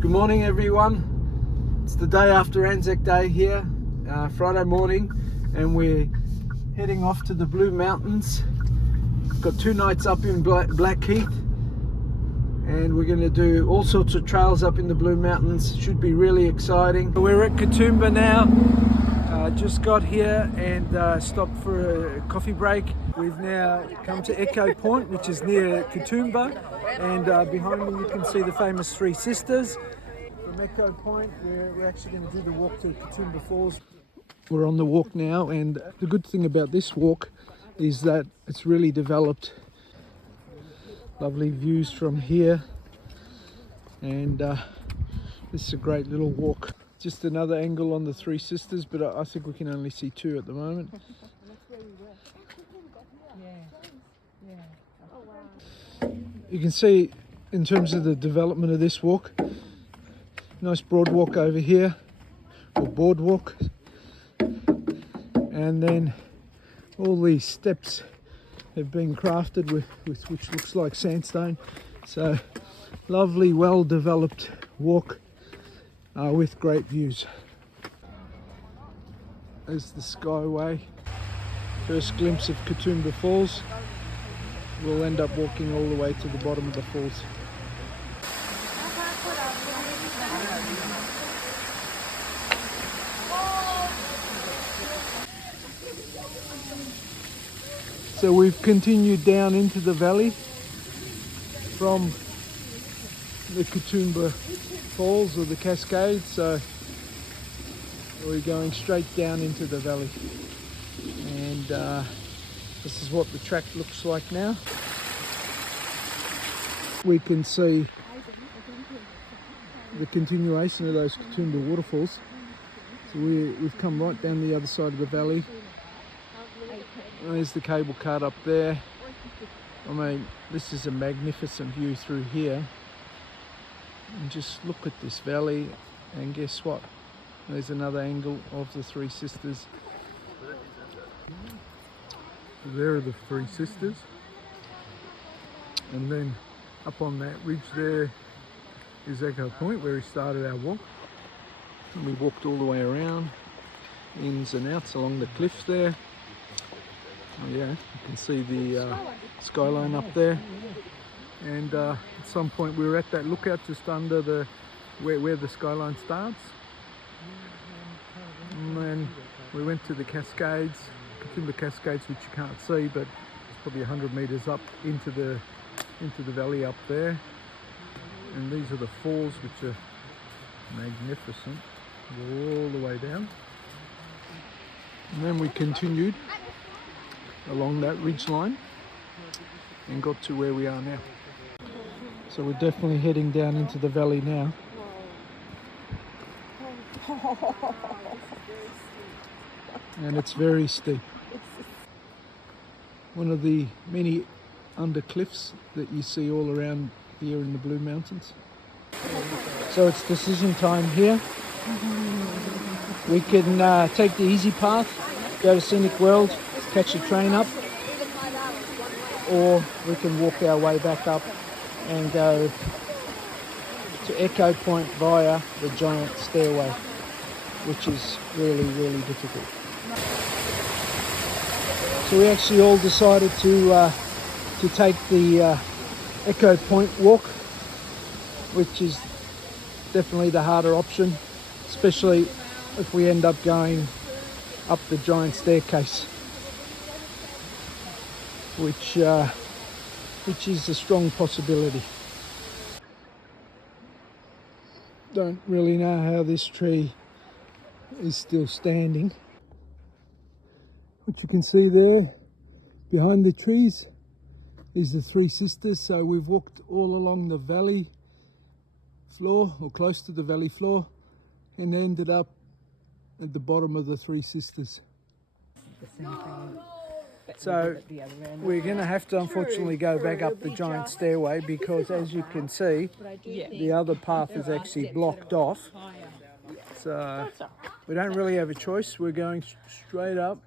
Good morning everyone. It's the day after Anzac Day here, Friday morning, and we're heading off to the Blue Mountains. Got 2 nights up in Blackheath, and we're going to do all sorts of trails up in the Blue Mountains. Should be really exciting. We're at Katoomba now. Just got here and stopped for a coffee break. We've now come to Echo Point, which is near Katoomba, and behind me you can see the famous Three Sisters. From Echo Point we're actually going to do the walk to Katoomba Falls. We're on the walk now, and the good thing about this walk is that it's really developed. Lovely views from here, and this is a great little walk. Just another angle on the Three Sisters, but I think we can only see 2 at the moment. You can see in terms of the development of this walk, nice broad walk over here, or boardwalk, and then all these steps have been crafted with which looks like sandstone. So lovely, well developed walk with great views. There's the Skyway. First glimpse of Katoomba Falls. We'll end up walking all the way to the bottom of the falls. So we've continued down into the valley from the Katoomba Falls or the Cascade, so we're going straight down into the valley, and this is what the track looks like now. We can see the continuation of those Katoomba waterfalls. So we've come right down the other side of the valley. There's the cable cart up there. I mean, this is a magnificent view through here. And just look at this valley, and guess what? There's another angle of the Three Sisters. So there are the Three Sisters, and then up on that ridge there is Echo Point, where we started our walk. And we walked all the way around, ins and outs along the cliffs there. Oh yeah, you can see the skyline up there. And at some point we were at that lookout just under the where the skyline starts, and then we went to the Cascades, Katoomba Cascades, which you can't see, but it's probably 100 meters up into the valley up there. And these are the falls, which are magnificent. Go all the way down, and then we continued along that ridge line and got to where we are now. So we're definitely heading down into the valley now. And it's very steep. One of the many undercliffs that you see all around here in the Blue Mountains. So it's decision time here. We can take the easy path, go to Scenic World, catch a train up, or we can walk our way back up and go to Echo Point via the giant stairway, which is really, really difficult. So we actually all decided to take the Echo Point walk, which is definitely the harder option, especially if we end up going up the giant staircase, which is a strong possibility. Don't really know how this tree is still standing. What you can see there behind the trees is the Three Sisters. So we've walked all along the valley floor, or close to the valley floor, and ended up at the bottom of the Three Sisters. So we're going to have to unfortunately go back up the giant stairway, because as you can see, the other path is actually blocked off. So we don't really have a choice. We're going straight up.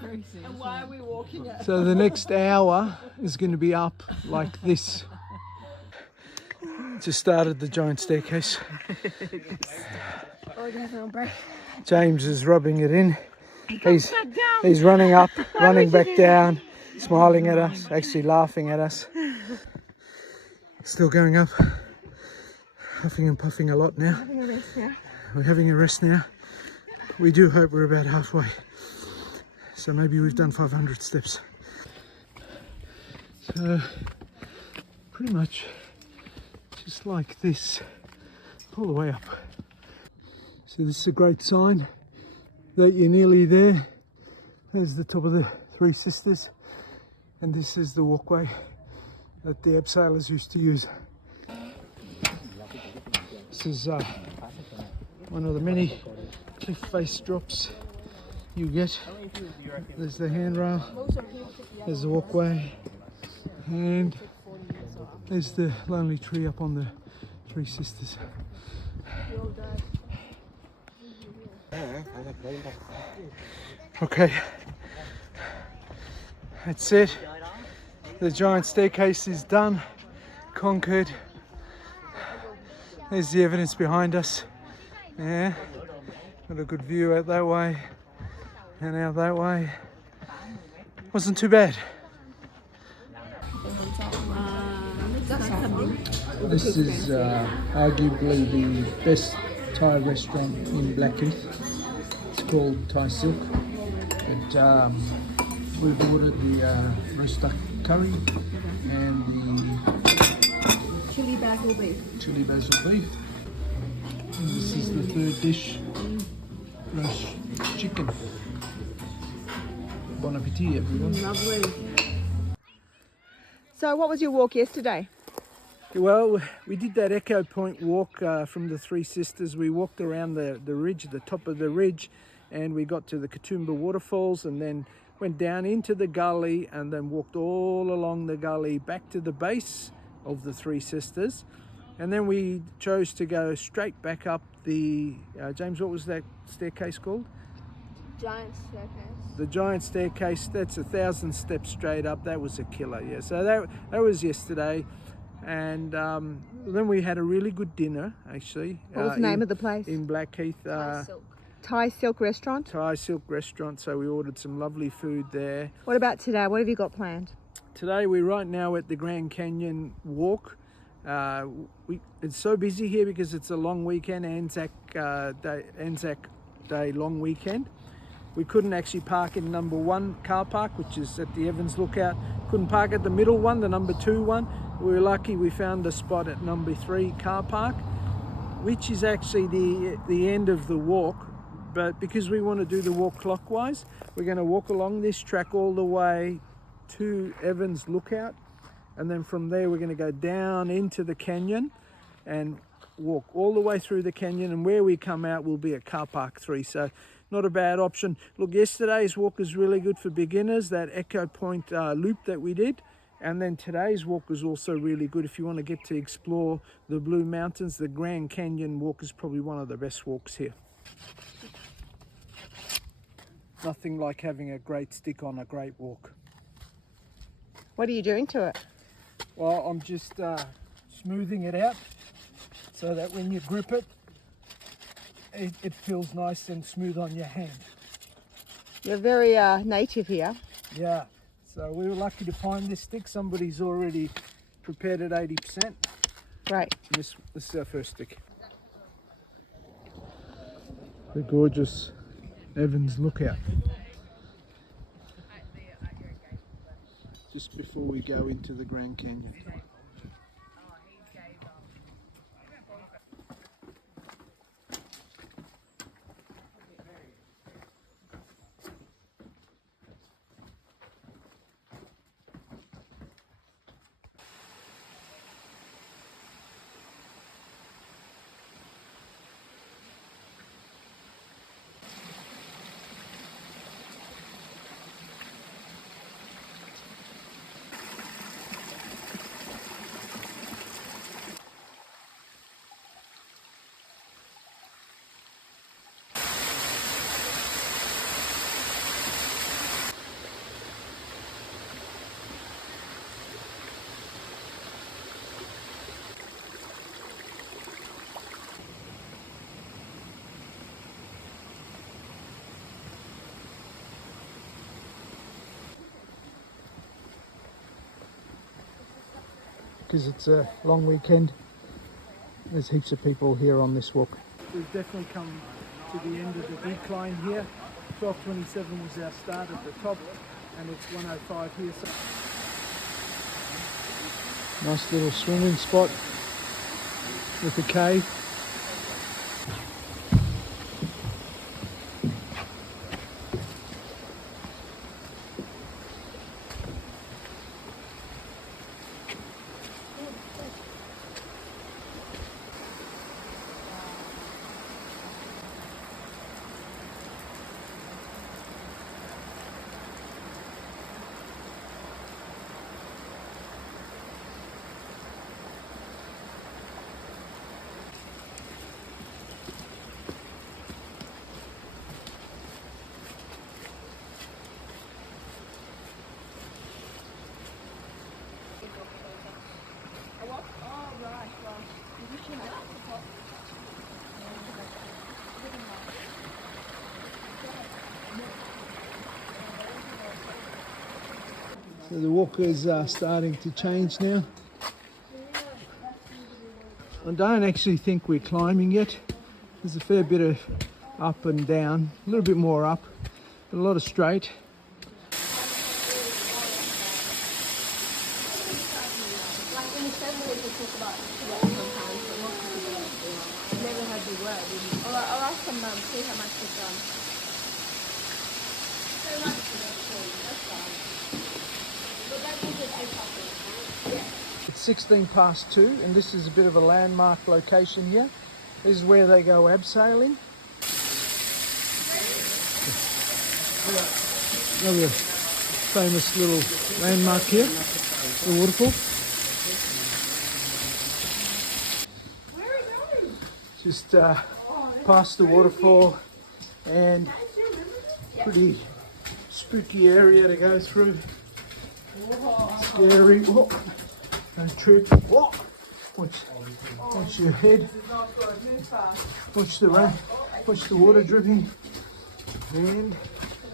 And why are we walking it? So the next hour is going to be up like this. Just started the giant staircase. Oh, there's no break. James is rubbing it in. He's running up, running back down, smiling at us, actually laughing at us. Still going up, huffing and puffing a lot now. Having a rest now. We're having a rest now. We do hope we're about halfway. So maybe we've done 500 steps. So pretty much just like this, all the way up. So this is a great sign that you're nearly there. There's the top of the Three Sisters, and this is the walkway that the abseilers used to use. This is one of the many cliff face drops you get. There's the handrail, there's the walkway, and there's the lonely tree up on the Three Sisters. Okay, that's it. The giant staircase is done, conquered. There's the evidence behind us. Yeah, got a good view out that way and out that way. Wasn't too bad. This is arguably the best Thai restaurant in Blackheath. It's called Thai Silk. We've ordered the roast duck curry and the Chili basil beef. chili basil beef. And this is the third dish, roast chicken. Bon appetit, everyone. Lovely. So what was your walk yesterday? Well, we did that Echo Point walk from the Three Sisters. We walked around the ridge, the top of the ridge, and we got to the Katoomba waterfalls, and then went down into the gully, and then walked all along the gully back to the base of the Three Sisters. And then we chose to go straight back up the, James, what was that staircase called? Giant staircase. The giant staircase. That's 1,000 steps straight up. That was a killer, yeah. So that was yesterday. And then we had a really good dinner, actually. What was the name of the place? In Blackheath. Thai Silk Restaurant? Thai Silk Restaurant. So we ordered some lovely food there. What about today? What have you got planned? Today we're right now at the Grand Canyon walk. It's so busy here because it's a long weekend, Anzac Day long weekend. We couldn't actually park in number 1 car park, which is at the Evans Lookout. Couldn't park at the middle one, the number 2 one. We were lucky we found a spot at number 3 car park, which is actually the end of the walk. But because we want to do the walk clockwise, we're going to walk along this track all the way to Evans Lookout, and then from there we're going to go down into the canyon and walk all the way through the canyon, and where we come out will be at car park 3. So not a bad option. Look, yesterday's walk was really good for beginners, that Echo Point loop that we did. And then today's walk was also really good if you want to get to explore the Blue Mountains. The Grand Canyon walk is probably one of the best walks here. Nothing like having a great stick on a great walk. What are you doing to it? Well, I'm just smoothing it out so that when you grip it, it feels nice and smooth on your hand. You're very native here. Yeah, so we were lucky to find this stick. Somebody's already prepared at 80%. Great. This is our first stick. The gorgeous Evans Lookout. Just before we go into the Grand Canyon. because it's a long weekend. There's heaps of people here on this walk. We've definitely come to the end of the decline here. 1227 was our start at the top, and it's 105 here. So nice little swimming spot with a cave. So the walk is starting to change now. I don't actually think we're climbing yet. There's a fair bit of up and down, a little bit more up, but a lot of straight. I'll ask some mum, see how much it's done. It's 16 past 2, and this is a bit of a landmark location here. This is where they go abseiling. Another famous little landmark here, the waterfall. Just past the waterfall, and pretty spooky area to go through. Scary. Whoa. Don't trip. Whoa. Watch your head. Watch the rain. Watch the water dripping. And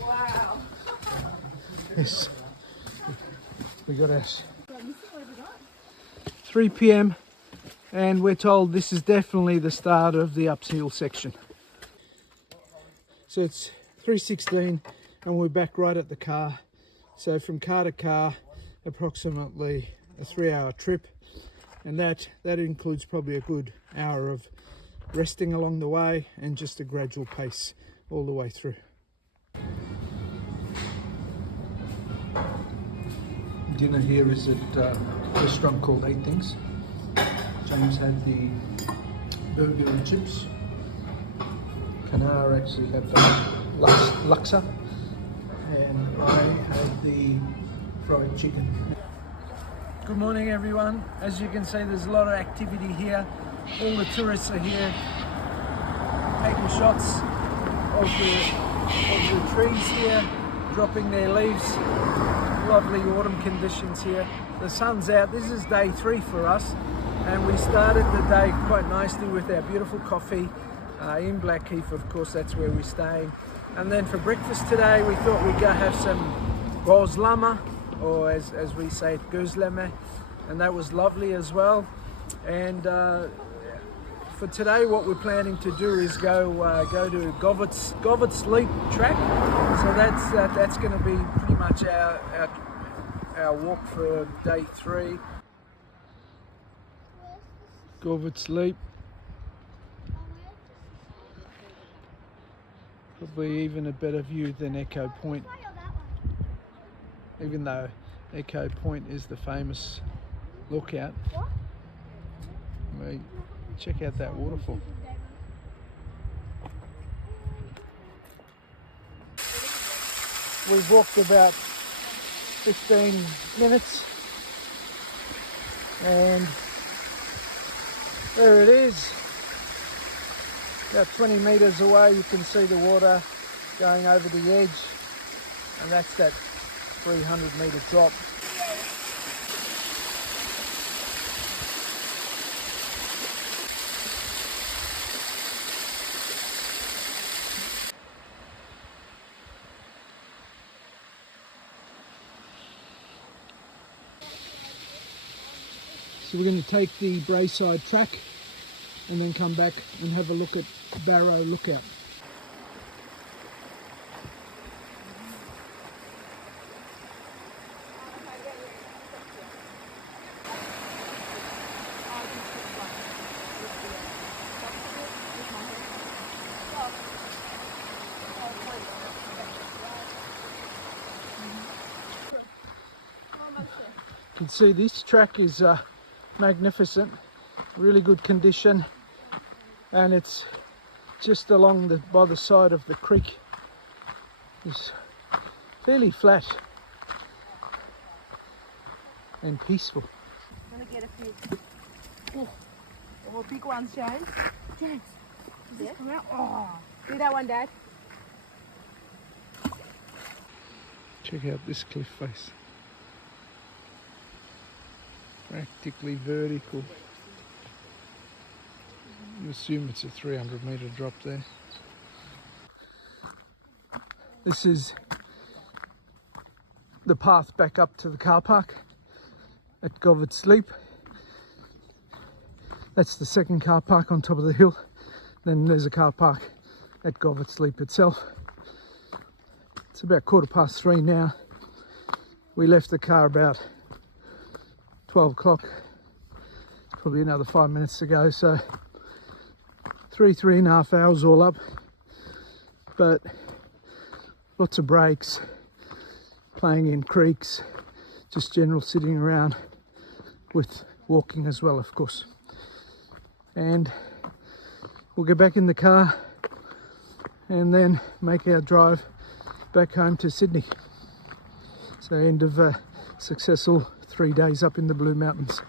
Wow. yes, we got us 3 p.m. and we're told this is definitely the start of the uphill section. So it's 3:16 and we're back right at the car. So from car to car, approximately a 3-hour trip, and that includes probably a good hour of resting along the way and just a gradual pace all the way through. Dinner here is at a restaurant called Eight Things. James had the burger and chips. Kanar actually had the laksa, and I had the fried chicken. Good morning everyone. As you can see, there's a lot of activity here. All the tourists are here taking shots of the trees here, dropping their leaves. Lovely autumn conditions here. The sun's out. This is day 3 for us, and we started the day quite nicely with our beautiful coffee in Blackheath. Of course, that's where we're staying. And then for breakfast today, we thought we'd go have some gozlama, or as we say it, gözleme, and that was lovely as well. And for today, what we're planning to do is go to Govets Leap track. So that's going to be pretty much our walk for day 3. Govets Leap. Probably even a better view than Echo Point, even though Echo Point is the famous lookout. Check out that waterfall. We've walked about 15 minutes, and there it is. About 20 metres away, you can see the water going over the edge, and that's that 300-metre drop. So we're going to take the Braeside track and then come back and have a look at Barrow Lookout. You can see this track is magnificent, really good condition, and it's just along by the side of the creek. It's fairly flat and peaceful. I'm gonna get a few. Oh, big ones, James. James, does this come out? Oh, do that one, Dad. Check out this cliff face. Practically vertical. I assume it's a 300-metre drop there. This is the path back up to the car park at Govert Sleep. That's the second car park on top of the hill. Then there's a car park at Govert Sleep itself. It's about 3:15 now. We left the car about 12 o'clock. Probably another 5 minutes to go, so 3.5 hours all up. But lots of breaks, playing in creeks, just general sitting around with walking as well, of course. And we'll get back in the car and then make our drive back home to Sydney. So end of a successful 3 days up in the Blue Mountains.